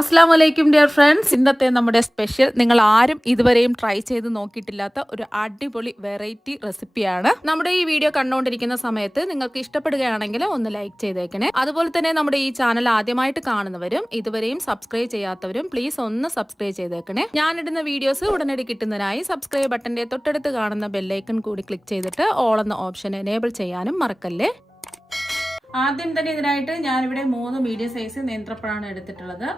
അസ്സലാമലൈക്കും dear friends. ഇന്നത്തെ നമ്മുടെ സ്പെഷ്യൽ നിങ്ങൾ ആരും ഇതുവരെയും ട്രൈ ചെയ്ത് നോക്കിയിട്ടില്ലാത്ത ഒരു അടിപൊളി വെറൈറ്റി റെസിപ്പിയാണ്. നമ്മുടെ ഈ വീഡിയോ കണ്ടുകൊണ്ടിരിക്കുന്ന സമയത്ത് നിങ്ങൾക്ക് ഇഷ്ടപ്പെടുകയാണെങ്കിൽ ഒന്ന് ലൈക്ക് ചെയ്തേക്കണേ. അതുപോലെ തന്നെ നമ്മുടെ ഈ ചാനൽ ആദ്യമായിട്ട് കാണുന്നവരും ഇതുവരെയും സബ്സ്ക്രൈബ് ചെയ്യാത്തവരും പ്ലീസ് ഒന്ന് സബ്സ്ക്രൈബ് ചെയ്തേക്കണേ. ഞാനിടുന്ന വീഡിയോസ് ഉടനടി കിട്ടുന്നതിനായി സബ്സ്ക്രൈബ് ബട്ടന്റെ തൊട്ടടുത്ത് കാണുന്ന ബെല്ലൈക്കൺ കൂടി ക്ലിക്ക് ചെയ്തിട്ട് ഓൾ എന്ന ഓപ്ഷൻ എനേബിൾ ചെയ്യാനും മറക്കല്ലേ. ആദ്യം തന്നെ ഇതിനായിട്ട് ഞാനിവിടെ 3 മീഡിയം സൈസ് നേന്ത്രപ്പഴമാണ് എടുത്തിട്ടുള്ളത്.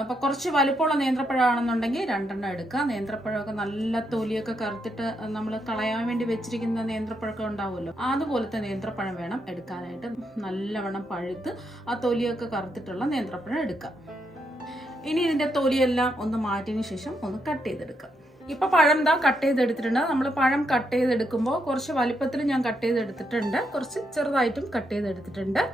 അപ്പോൾ കുറച്ച് വലുപ്പമുള്ള നേന്ത്രപ്പഴമാണെന്നുണ്ടെങ്കിൽ 2 എണ്ണം എടുക്കുക. നേന്ത്രപ്പഴമൊക്കെ നല്ല തൊലിയൊക്കെ കറുത്തിട്ട് നമ്മൾ കളയാൻ വേണ്ടി വെച്ചിരിക്കുന്ന നേന്ത്രപ്പഴമൊക്കെ ഉണ്ടാവുമല്ലോ, അതുപോലത്തെ നേന്ത്രപ്പഴം വേണം എടുക്കാനായിട്ട്. നല്ലവണ്ണം പഴുത്ത് ആ തൊലിയൊക്കെ കറുത്തിട്ടുള്ള നേന്ത്രപ്പഴം എടുക്കുക. ഇനി ഇതിൻ്റെ തൊലിയെല്ലാം ഒന്ന് മാറ്റിയതിന് ശേഷം ഒന്ന് കട്ട് ചെയ്തെടുക്കുക. ഇപ്പൊ പഴം കട്ട് ചെയ്തെടുത്തിട്ടുണ്ട്. നമ്മൾ പഴം കട്ട് ചെയ്തെടുക്കുമ്പോൾ കുറച്ച് വലിപ്പത്തിൽ ഞാൻ കട്ട് ചെയ്തെടുത്തിട്ടുണ്ട്, കുറച്ച് ചെറുതായിട്ടും കട്ട് ചെയ്തെടുത്തിട്ടുണ്ട്.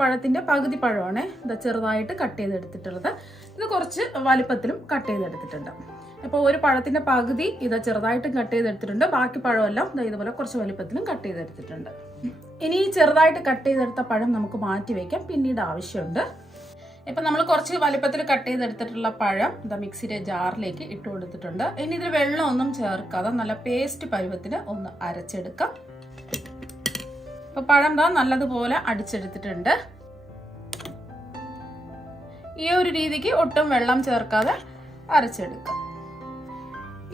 പഴത്തിന്റെ പകുതി പഴമാണ് ചെറുതായിട്ട് കട്ട് ചെയ്തെടുത്തിട്ടുള്ളത്. ഇത് കുറച്ച് വലിപ്പത്തിലും കട്ട് ചെയ്തെടുത്തിട്ടുണ്ട്. അപ്പോൾ ഒരു പഴത്തിന്റെ പകുതി ചെറുതായിട്ടും കട്ട് ചെയ്തെടുത്തിട്ടുണ്ട്. ബാക്കി പഴമെല്ലാം ഇതുപോലെ കുറച്ച് വലിപ്പത്തിലും കട്ട് ചെയ്തെടുത്തിട്ടുണ്ട്. ഇനി ഈ ചെറുതായിട്ട് കട്ട് ചെയ്തെടുത്ത പഴം നമുക്ക് മാറ്റി വെക്കാം, പിന്നീട് ആവശ്യമുണ്ട്. ഇപ്പൊ നമ്മൾ കുറച്ച് വലിപ്പത്തിൽ കട്ട് ചെയ്തെടുത്തിട്ടുള്ള പഴം മിക്സിയുടെ ജാറിലേക്ക് ഇട്ട് കൊടുത്തിട്ടുണ്ട്. ഇനി ഇതിൽ വെള്ളമൊന്നും ചേർക്കാതെ നല്ല പേസ്റ്റ് പരുവത്തിന് ഒന്ന് അരച്ചെടുക്കാം. ഇപ്പൊ പഴം നല്ലതുപോലെ അടിച്ചെടുത്തിട്ടുണ്ട്. ഈ ഒരു രീതിക്ക് ഒട്ടും വെള്ളം ചേർക്കാതെ അരച്ചെടുക്കാം.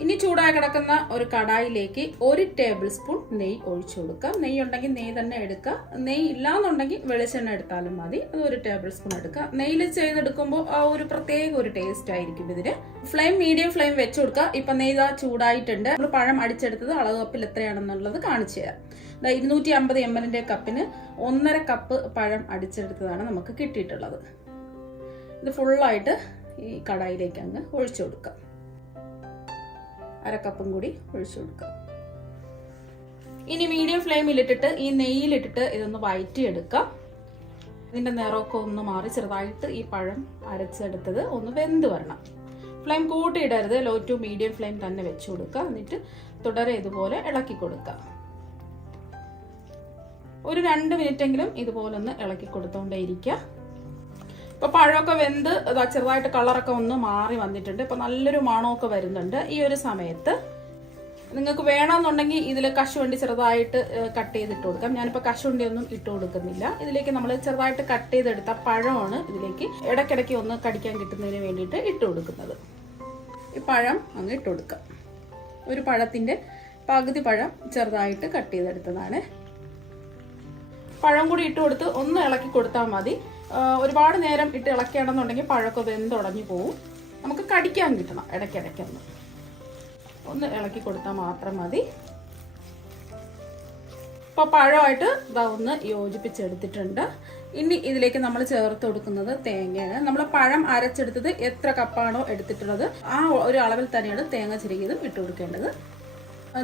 ഇനി ചൂടായി കിടക്കുന്ന ഒരു കടായിലേക്ക് 1 ടേബിൾ സ്പൂൺ നെയ്യ് ഒഴിച്ചു കൊടുക്കാം. നെയ്യ് ഉണ്ടെങ്കിൽ നെയ്യ് തന്നെ എടുക്കുക, നെയ്യ് ഇല്ലാന്നുണ്ടെങ്കിൽ വെളിച്ചെണ്ണ എടുത്താലും മതി. അത് 1 ടേബിൾ സ്പൂൺ എടുക്കുക. നെയ്യിൽ ചെയ്തെടുക്കുമ്പോൾ ആ ഒരു പ്രത്യേക ഒരു ടേസ്റ്റ് ആയിരിക്കും ഇതിന്. ഫ്ലെയിം മീഡിയം ഫ്ലെയിം വെച്ച് കൊടുക്കുക. ഇപ്പൊ നെയ്യ് ചൂടായിട്ടുണ്ട്. നമ്മൾ പഴം അടിച്ചെടുത്തത് അളവ് കപ്പിൽ എത്രയാണെന്നുള്ളത് കാണിച്ചു തരാം. 250 ml കപ്പിന് 1.5 കപ്പ് പഴം അടിച്ചെടുത്തതാണ് നമുക്ക് കിട്ടിയിട്ടുള്ളത്. ഇത് ഫുള്ളായിട്ട് ഈ കടായിലേക്ക് അങ്ങ് ഒഴിച്ചു കൊടുക്കാം. 1/2 കപ്പും കൂടി ഒഴിച്ചു കൊടുക്കാം. ഇനി മീഡിയം ഫ്ലെയിമിലിട്ടിട്ട് ഈ നെയ്യിലിട്ടിട്ട് ഇതൊന്ന് വഴറ്റിയെടുക്കാം. ഇതിന്റെ നിറമൊക്കെ ഒന്ന് മാറി ചെറുതായിട്ട് ഈ പഴം അരച്ചെടുത്തത് ഒന്ന് വെന്ത് വരണം. ഫ്ലെയിം കൂട്ടിയിടരുത്, ലോ ടു മീഡിയം ഫ്ലെയിം തന്നെ വെച്ചു കൊടുക്കുക. എന്നിട്ട് തുടരെ ഇതുപോലെ ഇളക്കി കൊടുക്കുക. ഒരു 2 മിനിറ്റെങ്കിലും ഇതുപോലെ ഒന്ന് ഇളക്കി കൊടുത്തോണ്ടേ ഇരിക്കുക. ഇപ്പൊ പഴമൊക്കെ വെന്ത് ചെറുതായിട്ട് കളറൊക്കെ ഒന്ന് മാറി വന്നിട്ടുണ്ട്. ഇപ്പൊ നല്ലൊരു മണമൊക്കെ വരുന്നുണ്ട്. ഈ ഒരു സമയത്ത് നിങ്ങൾക്ക് വേണമെന്നുണ്ടെങ്കിൽ ഇതിൽ കശുവണ്ടി ചെറുതായിട്ട് കട്ട് ചെയ്തിട്ട് കൊടുക്കാം. ഞാനിപ്പോൾ കശുവണ്ടി ഒന്നും ഇട്ട് കൊടുക്കുന്നില്ല. ഇതിലേക്ക് നമ്മൾ ചെറുതായിട്ട് കട്ട് ചെയ്തെടുത്ത പഴമാണ് ഇതിലേക്ക് ഇടയ്ക്കിടയ്ക്ക് ഒന്ന് കടിക്കാൻ കിട്ടുന്നതിന് വേണ്ടിയിട്ട് ഇട്ട് കൊടുക്കുന്നത്. ഈ പഴം അങ്ങ് ഇട്ട് കൊടുക്കാം. ഒരു പഴത്തിന്റെ പകുതി പഴം ചെറുതായിട്ട് കട്ട് ചെയ്തെടുത്തതാണ്. പഴം കൂടി ഇട്ട് കൊടുത്ത് ഒന്ന് ഇളക്കി കൊടുത്താൽ മതി. ഒരുപാട് നേരം ഇട്ട് ഇളക്കുകയാണെന്നുണ്ടെങ്കിൽ പഴമൊക്കെ വെന്തുടഞ്ഞു പോവും. നമുക്ക് കടിക്കാൻ കിട്ടണം. ഇടയ്ക്കിടയ്ക്ക് ഒന്ന് ഇളക്കി കൊടുത്താൽ മാത്രം മതി. ഇപ്പൊ പഴമായിട്ട് ഒന്ന് യോജിപ്പിച്ചെടുത്തിട്ടുണ്ട്. ഇനി ഇതിലേക്ക് നമ്മൾ ചേർത്ത് കൊടുക്കുന്നത് തേങ്ങയാണ്. നമ്മൾ പഴം അരച്ചെടുത്തത് എത്ര കപ്പാണോ എടുത്തിട്ടുള്ളത് ആ ഒരു അളവിൽ തന്നെയാണ് തേങ്ങ ചിരകിയതും ഇട്ട് കൊടുക്കേണ്ടത്.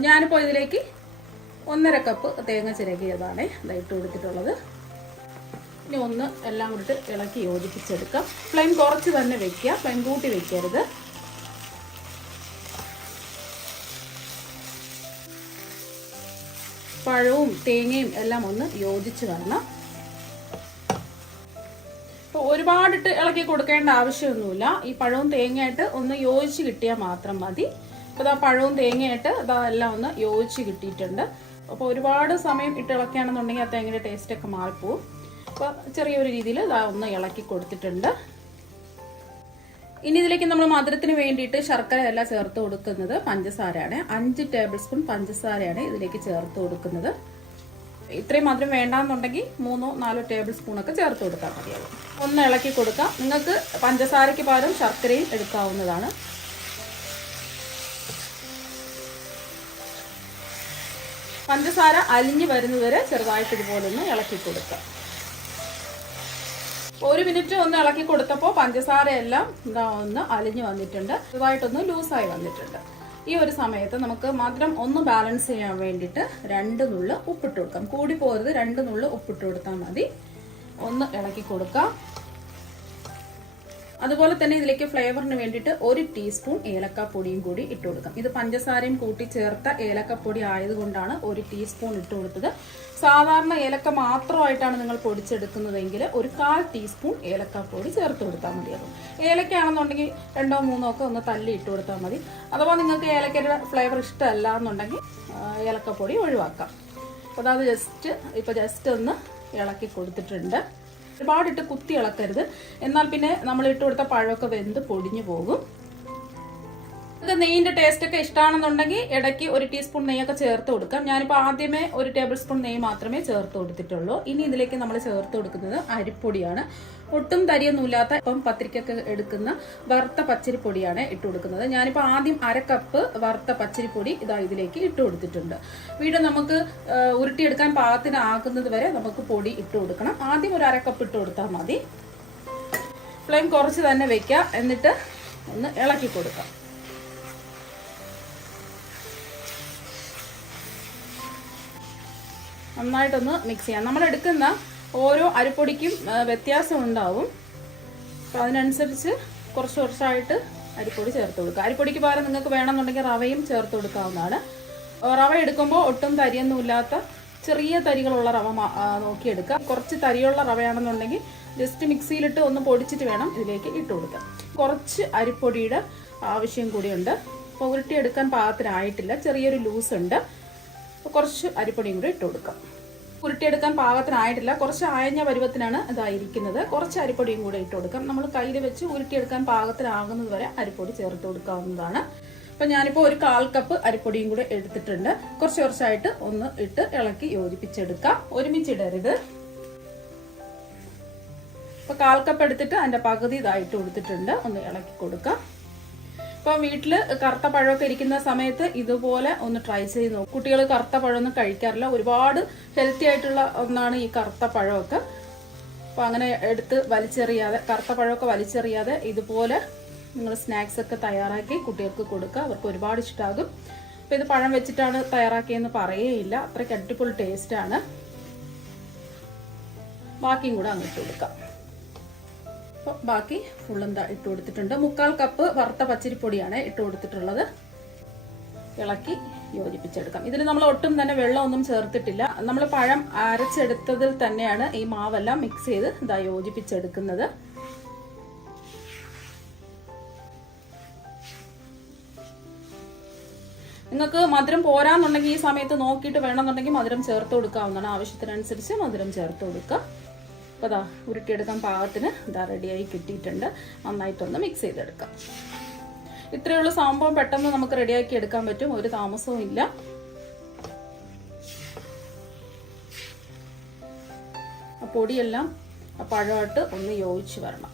ഞാനിപ്പോൾ ഇതിലേക്ക് 1.5 കപ്പ് തേങ്ങ ചിരകിയതാണ് ഇട്ട് കൊടുത്തിട്ടുള്ളത്. ഇനി ഒന്ന് എല്ലാം കൂടിയിട്ട് ഇളക്കി യോജിപ്പിച്ചെടുക്കാം. ഫ്ലെയിം കുറച്ച് തന്നെ വെക്കുക, ഫ്ലെയിം കൂട്ടി വെക്കരുത്. പഴവും തേങ്ങയും എല്ലാം ഒന്ന് യോജിച്ച് വരണം. അപ്പോൾ ഒരുപാടിട്ട് ഇളക്കി കൊടുക്കേണ്ട ആവശ്യമൊന്നുമില്ല. ഈ പഴവും തേങ്ങയായിട്ട് ഒന്ന് യോജിച്ച് കിട്ടിയാൽ മാത്രം മതി. അപ്പോൾ പഴവും തേങ്ങയായിട്ട് എല്ലാം ഒന്ന് യോജിച്ച് കിട്ടിയിട്ടുണ്ട്. അപ്പോൾ ഒരുപാട് സമയം ഇട്ട് ഇളക്കുകയാണെന്നുണ്ടെങ്കിൽ ആ തേങ്ങയുടെ ടേസ്റ്റൊക്കെ മാറിപ്പോവും. അപ്പോൾ ചെറിയൊരു രീതിയിൽ ഒന്ന് ഇളക്കി കൊടുത്തിട്ടുണ്ട്. ഇനി ഇതിലേക്ക് നമ്മൾ മധുരത്തിന് വേണ്ടിയിട്ട് ശർക്കര അല്ല ചേർത്ത് കൊടുക്കുന്നത്, പഞ്ചസാരയാണ്. 5 ടേബിൾ സ്പൂൺ പഞ്ചസാരയാണ് ഇതിലേക്ക് ചേർത്ത് കൊടുക്കുന്നത്. ഇത്രയും മധുരം വേണ്ടാന്നുണ്ടെങ്കിൽ 3-4 ടേബിൾ സ്പൂണൊക്കെ ചേർത്ത് കൊടുത്താൽ മതിയാവും. ഒന്ന് ഇളക്കി കൊടുക്കാം. നിങ്ങൾക്ക് പഞ്ചസാരയ്ക്ക് പകരം ശർക്കരയും എടുക്കാവുന്നതാണ്. പഞ്ചസാര അലിഞ്ഞു വരുന്നതുവരെ ചെറുതായിട്ട് ഇതുപോലെ ഒന്ന് ഇളക്കി കൊടുക്കാം. 1 മിനിറ്റ് ഒന്ന് ഇളക്കി കൊടുത്തപ്പോൾ പഞ്ചസാര എല്ലാം ഒന്ന് അലിഞ്ഞു വന്നിട്ടുണ്ട്, ചെറുതായിട്ടൊന്ന് ലൂസായി വന്നിട്ടുണ്ട്. ഈ ഒരു സമയത്ത് നമുക്ക് മധുരം ഒന്ന് ബാലൻസ് ചെയ്യാൻ വേണ്ടിയിട്ട് 2 നുള്ള് ഉപ്പിട്ട് കൊടുക്കാം. കൂടി പോരുത്, 2 നുള്ള് ഉപ്പിട്ട് കൊടുത്താൽ മതി. ഒന്ന് ഇളക്കി കൊടുക്കാം. അതുപോലെ തന്നെ ഇതിലേക്ക് ഫ്ലേവറിന് വേണ്ടിയിട്ട് 1 ടീസ്പൂൺ ഏലക്കാപ്പൊടിയും കൂടി ഇട്ട് കൊടുക്കാം. ഇത് പഞ്ചസാരയും കൂട്ടി ചേർത്ത ഏലക്കപ്പൊടി ആയതുകൊണ്ടാണ് 1 ടീസ്പൂൺ ഇട്ട് കൊടുത്തത്. സാധാരണ ഏലക്ക മാത്രമായിട്ടാണ് നിങ്ങൾ പൊടിച്ചെടുക്കുന്നതെങ്കിൽ ഒരു 1/4 ടീസ്പൂൺ ഏലക്കാപ്പൊടി ചേർത്ത് കൊടുത്താൽ മതിയാകും. ഏലക്കയാണെന്നുണ്ടെങ്കിൽ 2ഓ 3ഓ ഒക്കെ ഒന്ന് തല്ലി ഇട്ട് കൊടുത്താൽ മതി. അഥവാ നിങ്ങൾക്ക് ഏലക്കയുടെ ഫ്ലേവർ ഇഷ്ടമല്ല എന്നുണ്ടെങ്കിൽ ഏലക്കപ്പൊടി ഒഴിവാക്കാം. അപ്പോൾ അത് ജസ്റ്റ് ഒന്ന് ഇളക്കി കൊടുത്തിട്ടുണ്ട്. ഒരുപാടിട്ട് കുത്തി ഇളക്കരുത്, എന്നാൽ പിന്നെ നമ്മൾ ഇട്ട് കൊടുത്ത പഴമൊക്കെ വെന്ത് പൊടിഞ്ഞു പോകും. ഇത് നെയ്യിന്റെ ടേസ്റ്റ് ഒക്കെ ഇഷ്ടമാണെന്നുണ്ടെങ്കിൽ ഇടയ്ക്ക് 1 ടീസ്പൂൺ നെയ്യൊക്കെ ചേർത്ത് കൊടുക്കാം. ഞാനിപ്പോൾ ആദ്യമേ 1 ടേബിൾ സ്പൂൺ നെയ്യ് മാത്രമേ ചേർത്ത് കൊടുത്തിട്ടുള്ളൂ. ഇനി ഇതിലേക്ക് നമ്മൾ ചേർത്ത് കൊടുക്കുന്നത് അരിപ്പൊടിയാണ്. ഒട്ടും തരിയൊന്നുമില്ലാത്ത ഇപ്പം പത്തിരിക്കൊക്കെ എടുക്കുന്ന വറുത്ത പച്ചരിപ്പൊടിയാണ് ഇട്ട് കൊടുക്കുന്നത്. ഞാനിപ്പോൾ ആദ്യം 1/2 കപ്പ് വറുത്ത പച്ചരിപ്പൊടി ഇതിലേക്ക് ഇട്ട് കൊടുത്തിട്ടുണ്ട്. വീണ്ടും നമുക്ക് ഉരുട്ടിയെടുക്കാൻ പാകത്തിനാകുന്നത് വരെ നമുക്ക് പൊടി ഇട്ട് കൊടുക്കണം. ആദ്യം ഒരു 1/2 കപ്പ് ഇട്ട് കൊടുത്താൽ മതി. ഫ്ലെയിം കുറച്ച് തന്നെ വെക്കാം, എന്നിട്ട് ഒന്ന് ഇളക്കി കൊടുക്കാം. നന്നായിട്ടൊന്ന് മിക്സ് ചെയ്യാം. നമ്മൾ എടുക്കുന്ന ഓരോ അരിപ്പൊടിക്കും വ്യത്യാസം ഉണ്ടാവും. അപ്പോൾ അതിനനുസരിച്ച് കുറച്ചായിട്ട് അരിപ്പൊടി ചേർത്ത് കൊടുക്കുക. അരിപ്പൊടിക്ക് പകരം നിങ്ങൾക്ക് വേണമെന്നുണ്ടെങ്കിൽ റവയും ചേർത്ത് കൊടുക്കാവുന്നതാണ്. റവ എടുക്കുമ്പോൾ ഒട്ടും തരിയൊന്നുമില്ലാത്ത ചെറിയ തരികളുള്ള റവ നോക്കിയെടുക്കുക. കുറച്ച് തരിയുള്ള റവയാണെന്നുണ്ടെങ്കിൽ ജസ്റ്റ് മിക്സിയിലിട്ട് ഒന്ന് പൊടിച്ചിട്ട് വേണം ഇതിലേക്ക് ഇട്ട് കൊടുക്കാം. കുറച്ച് അരിപ്പൊടിയുടെ ആവശ്യം കൂടിയുണ്ട്. അപ്പോൾ ഉരുട്ടിയെടുക്കാൻ പാകത്തിനായിട്ടില്ല, ചെറിയൊരു ലൂസ് ഉണ്ട്. കുറച്ച് അരിപ്പൊടിയും കൂടി ഇട്ട് കൊടുക്കാം. ഉരുട്ടിയെടുക്കാൻ പാകത്തിനായിട്ടില്ല, കുറച്ച് അയഞ്ഞ പരുവത്തിനാണ് ഇതായിരിക്കുന്നത്. കുറച്ച് അരിപ്പൊടിയും കൂടെ ഇട്ട് കൊടുക്കാം. നമ്മൾ കയ്യിൽ വെച്ച് ഉരുട്ടിയെടുക്കാൻ പാകത്തിനാകുന്നത് വരെ അരിപ്പൊടി ചേർത്ത് കൊടുക്കാവുന്നതാണ്. അപ്പം ഞാനിപ്പോൾ ഒരു 1/4 കപ്പ് അരിപ്പൊടിയും കൂടെ എടുത്തിട്ടുണ്ട്. കുറച്ചായിട്ട് ഒന്ന് ഇട്ട് ഇളക്കി യോജിപ്പിച്ചെടുക്കാം. ഒരുമിച്ചിടരുത്. അപ്പോൾ 1/4 കപ്പ് എടുത്തിട്ട് അതിൻ്റെ പകുതി ഇതായിട്ട് കൊടുത്തിട്ടുണ്ട്. ഒന്ന് ഇളക്കി കൊടുക്കാം. ഇപ്പം വീട്ടിൽ കറുത്ത പഴമൊക്കെ ഇരിക്കുന്ന സമയത്ത് ഇതുപോലെ ഒന്ന് ട്രൈ ചെയ്ത് നോക്കും. കുട്ടികൾ കറുത്ത പഴമൊന്നും കഴിക്കാറില്ല. ഒരുപാട് ഹെൽത്തി ആയിട്ടുള്ള ഒന്നാണ് ഈ കറുത്ത പഴമൊക്കെ. അപ്പോൾ അങ്ങനെ എടുത്ത് വലിച്ചെറിയാതെ, കറുത്ത പഴമൊക്കെ വലിച്ചെറിയാതെ ഇതുപോലെ നിങ്ങൾ സ്നാക്സ് ഒക്കെ തയ്യാറാക്കി കുട്ടികൾക്ക് കൊടുക്കുക. അവർക്ക് ഒരുപാട് ഇഷ്ടമാകും. അപ്പോൾ ഇത് പഴം വെച്ചിട്ടാണ് തയ്യാറാക്കിയെന്ന് പറയുകയില്ല, അത്രയ്ക്ക് അടിപൊളി ടേസ്റ്റാണ്. ബാക്കിയും കൂടെ അങ്ങോട്ട് കൊടുക്കാം. അപ്പോൾ ബാക്കി ഫുള്ളെന്താ ഇട്ട് കൊടുത്തിട്ടുണ്ട്. 1/4 കപ്പ് വറുത്ത പച്ചരിപ്പൊടിയാണ് ഇട്ട് കൊടുത്തിട്ടുള്ളത്. ഇളക്കി യോജിപ്പിച്ചെടുക്കാം. ഇതിൽ നമ്മൾ ഒട്ടും തന്നെ വെള്ളമൊന്നും ചേർത്തിട്ടില്ല. നമ്മൾ പഴം അരച്ചെടുത്തതിൽ തന്നെയാണ് ഈ മാവെല്ലാം മിക്സ് ചെയ്ത് യോജിപ്പിച്ചെടുക്കുന്നത്. നിങ്ങൾക്ക് മധുരം പോരാന്നുണ്ടെങ്കിൽ ഈ സമയത്ത് നോക്കിയിട്ട് വേണമെന്നുണ്ടെങ്കിൽ മധുരം ചേർത്ത് കൊടുക്കാവുന്നതാണ്. ആവശ്യത്തിനനുസരിച്ച് മധുരം ചേർത്ത് കൊടുക്കുക. അപ്പോൾ ഇതാ ഉരുട്ടിയെടുക്കാൻ പാകത്തിന് റെഡിയായി കിട്ടിയിട്ടുണ്ട്. നന്നായിട്ടൊന്ന് മിക്സ് ചെയ്തെടുക്കാം. ഇത്രയുള്ള സംഭവം പെട്ടെന്ന് നമുക്ക് റെഡിയാക്കി എടുക്കാൻ പറ്റും, ഒരു താമസവും ഇല്ല. ആ പൊടിയെല്ലാം പഴമായിട്ട് ഒന്ന് യോജിച്ച് വരണം.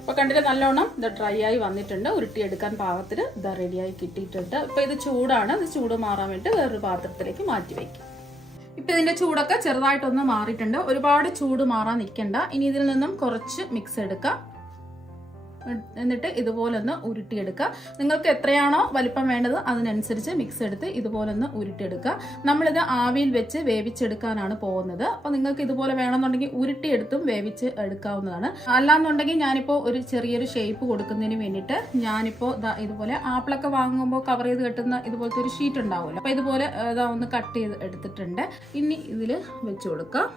അപ്പോൾ കണ്ടിട്ട് നല്ലോണം ഇത് ഡ്രൈ ആയി വന്നിട്ടുണ്ട്. ഉരുട്ടിയെടുക്കാൻ പാകത്തിന് റെഡിയായി കിട്ടിയിട്ടുണ്ട്. ഇപ്പോൾ ഇത് ചൂടാണ്. ഇത് ചൂട് മാറാൻ വേണ്ടി വേറൊരു പാത്രത്തിലേക്ക് മാറ്റി വയ്ക്കും. ഇപ്പം ഇതിന്റെ ചൂടൊക്കെ ചെറുതായിട്ടൊന്ന് മാറിയിട്ടുണ്ട്. ഒരുപാട് ചൂട് മാറാൻ നിൽക്കണ്ട. ഇനി ഇതിൽ നിന്നും കുറച്ച് മിക്സ് എടുക്കാം. എന്നിട്ട് ഇതുപോലെ ഒന്ന് ഉരുട്ടിയെടുക്കുക. നിങ്ങൾക്ക് എത്രയാണോ വലിപ്പം വേണ്ടത് അതിനനുസരിച്ച് മിക്സ് എടുത്ത് ഇതുപോലെ ഒന്ന് ഉരുട്ടിയെടുക്കുക. നമ്മളിത് ആവിയിൽ വെച്ച് വേവിച്ചെടുക്കാനാണ് പോകുന്നത്. അപ്പോൾ നിങ്ങൾക്ക് ഇതുപോലെ വേണമെന്നുണ്ടെങ്കിൽ ഉരുട്ടിയെടുത്തും വേവിച്ച് എടുക്കാവുന്നതാണ്. അല്ലാന്നുണ്ടെങ്കിൽ ഞാനിപ്പോൾ ഒരു ചെറിയൊരു ഷേപ്പ് കൊടുക്കുന്നതിന് വേണ്ടിയിട്ട് ഞാനിപ്പോൾ ഇതുപോലെ ആപ്പിളൊക്കെ വാങ്ങുമ്പോൾ കവർ ചെയ്ത് കെട്ടുന്ന ഇതുപോലത്തെ ഒരു ഷീറ്റ് ഉണ്ടാവുമല്ലോ, അപ്പോൾ ഇതുപോലെ ഒന്ന് കട്ട് ചെയ്ത് എടുത്തിട്ടുണ്ട്. ഇനി ഇതിൽ വെച്ച് കൊടുക്കാം.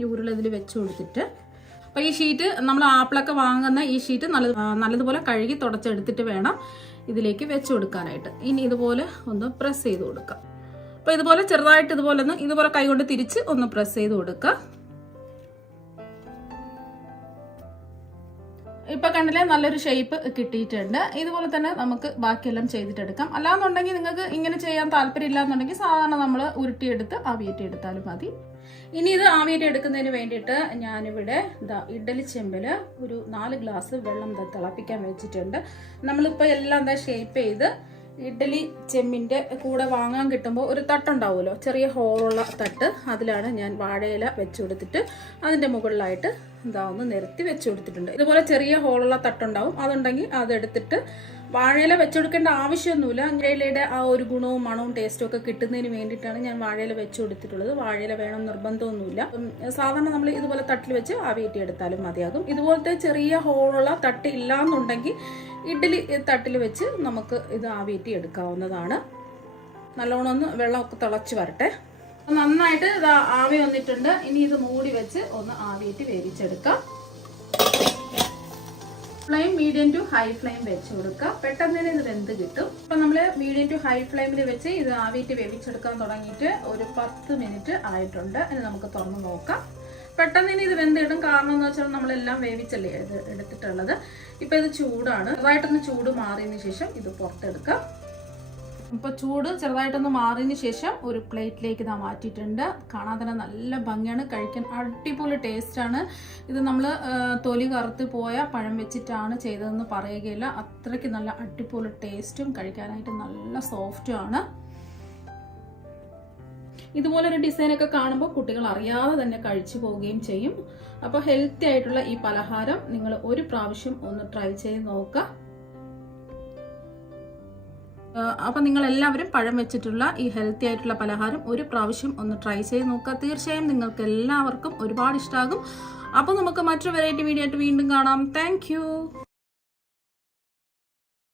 ഈ ഉരുള ഇതിൽ വെച്ച് കൊടുത്തിട്ട്, അപ്പോൾ ഈ ഷീറ്റ് നമ്മൾ ആപ്പിളൊക്കെ വാങ്ങുന്ന ഈ ഷീറ്റ് നല്ലതുപോലെ കഴുകി തുടച്ചെടുത്തിട്ട് വേണം ഇതിലേക്ക് വെച്ച് കൊടുക്കാനായിട്ട്. ഇനി ഇതുപോലെ ഒന്ന് പ്രസ് ചെയ്ത് കൊടുക്കാം. അപ്പോൾ ഇതുപോലെ ചെറുതായിട്ട് ഇതുപോലെ കൈകൊണ്ട് തിരിച്ച് ഒന്ന് പ്രസ് ചെയ്ത് കൊടുക്കുക. ഇപ്പൊ കണ്ടില്ലേ, നല്ലൊരു ഷേപ്പ് കിട്ടിയിട്ടുണ്ട്. ഇതുപോലെ തന്നെ നമുക്ക് ബാക്കിയെല്ലാം ചെയ്തിട്ടെടുക്കാം. അല്ലാന്നുണ്ടെങ്കിൽ നിങ്ങൾക്ക് ഇങ്ങനെ ചെയ്യാൻ താല്പര്യം ഇല്ലാന്നുണ്ടെങ്കിൽ സാധാരണ നമ്മൾ ഉരുട്ടിയെടുത്ത് ആവിയേറ്റി എടുത്താലും മതി. ഇനി ഇത് ആവിയേറ്റി എടുക്കുന്നതിന് വേണ്ടിയിട്ട് ഞാനിവിടെ ഇഡ്ഡലി ചെമ്പിൽ ഒരു 4 ഗ്ലാസ് വെള്ളം തിളപ്പിക്കാൻ വെച്ചിട്ടുണ്ട്. നമ്മളിപ്പോൾ എല്ലാം ഷേപ്പ് ചെയ്ത് ഇഡ്ഡലി ചെമ്പിന്റെ കൂടെ വാങ്ങാൻ കിട്ടുമ്പോൾ ഒരു തട്ടുണ്ടാവുമല്ലോ, ചെറിയ ഹോളുള്ള തട്ട്, അതിലാണ് ഞാൻ വാഴയില വെച്ച് കൊടുത്തിട്ട് അതിന്റെ മുകളിലായിട്ട് ഒന്ന് നിരത്തി വെച്ച് കൊടുത്തിട്ടുണ്ട്. ഇതുപോലെ ചെറിയ ഹോളുള്ള തട്ടുണ്ടാവും, അതുണ്ടെങ്കിൽ അതെടുത്തിട്ട് വാഴയില വെച്ചെടുക്കേണ്ട ആവശ്യമൊന്നുമില്ല. വാഴയിലയുടെ ആ ഒരു ഗുണവും മണവും ടേസ്റ്റും ഒക്കെ കിട്ടുന്നതിന് വേണ്ടിയിട്ടാണ് ഞാൻ വാഴയില വെച്ച് കൊടുത്തിട്ടുള്ളത്. വാഴയില വേണം നിർബന്ധമൊന്നുമില്ല. സാധാരണ നമ്മൾ ഇതുപോലെ തട്ടിൽ വെച്ച് ആവിയേറ്റി എടുത്താലും മതിയാകും. ഇതുപോലത്തെ ചെറിയ ഹോളുള്ള തട്ട് ഇല്ലാന്നുണ്ടെങ്കിൽ ഇഡ്ഡലി തട്ടിൽ വെച്ച് നമുക്ക് ഇത് ആവിയേറ്റി എടുക്കാവുന്നതാണ്. നല്ലോണം ഒന്ന് വെള്ളമൊക്കെ തിളച്ച് വരട്ടെ. നന്നായിട്ട് ഇത് ആവി വന്നിട്ടുണ്ട്. ഇനി ഇത് മൂടി വെച്ച് ഒന്ന് ആവിയേറ്റി വേവിച്ചെടുക്കാം. Flame medium to high flame വെച്ച് കൊടുക്കുക. പെട്ടെന്ന് തന്നെ ഇത് വെന്ത് കിട്ടും. അപ്പൊ നമ്മള് മീഡിയം ടു ഹൈ ഫ്ലെയിമിൽ വെച്ച് ഇത് ആവിയേറ്റി വേവിച്ചെടുക്കാൻ തുടങ്ങിയിട്ട് ഒരു 10 മിനിറ്റ് ആയിട്ടുണ്ട്. ഇനി നമുക്ക് തുറന്ന് നോക്കാം. പെട്ടെന്ന് തന്നെ ഇത് വെന്തിടും. കാരണം എന്ന് വെച്ചാൽ നമ്മളെല്ലാം വേവിച്ചല്ലേ ഇത് എടുത്തിട്ടുള്ളത്. ഇപ്പൊ ഇത് ചൂടാണ്. ചെറുതായിട്ടൊന്ന് ചൂട് മാറിയതിന് ശേഷം ഇത് പുറത്തെടുക്കാം. ഇപ്പൊ ചൂട് ചെറുതായിട്ടൊന്ന് മാറിയതിന് ശേഷം ഒരു പ്ലേറ്റിലേക്ക് ഇതാ മാറ്റിയിട്ടുണ്ട്. കാണാൻ തന്നെ നല്ല ഭംഗിയാണ്. കഴിക്കാൻ അടിപൊളി ടേസ്റ്റാണ്. ഇത് നമ്മൾ തൊലി കറുത്ത് പോയ പഴം വെച്ചിട്ടാണ് ചെയ്തതെന്ന് പറയുകയില്ല. അത്രയ്ക്ക് നല്ല അടിപൊളി ടേസ്റ്റും കഴിക്കാനായിട്ട് നല്ല സോഫ്റ്റും ആണ്. ഇതുപോലൊരു ഡിസൈനൊക്കെ കാണുമ്പോൾ കുട്ടികൾ അറിയാതെ തന്നെ കഴിച്ചു പോവുകയും ചെയ്യും. അപ്പോൾ ഹെൽത്തി ആയിട്ടുള്ള ഈ പലഹാരം നിങ്ങൾ ഒരു പ്രാവശ്യം ഒന്ന് ട്രൈ ചെയ്ത് നോക്കുക. അപ്പൊ നിങ്ങൾ എല്ലാവരും പഴം വെച്ചിട്ടുള്ള ഈ ഹെൽത്തി ആയിട്ടുള്ള പലഹാരം ഒരു പ്രാവശ്യം ഒന്ന് ട്രൈ ചെയ്ത് നോക്കുക. തീർച്ചയായും നിങ്ങൾക്ക് എല്ലാവർക്കും ഒരുപാട് ഇഷ്ടമാകും. അപ്പോൾ നമുക്ക് മറ്റൊരു വെറൈറ്റി വീഡിയോ ആയിട്ട് വീണ്ടും കാണാം. താങ്ക്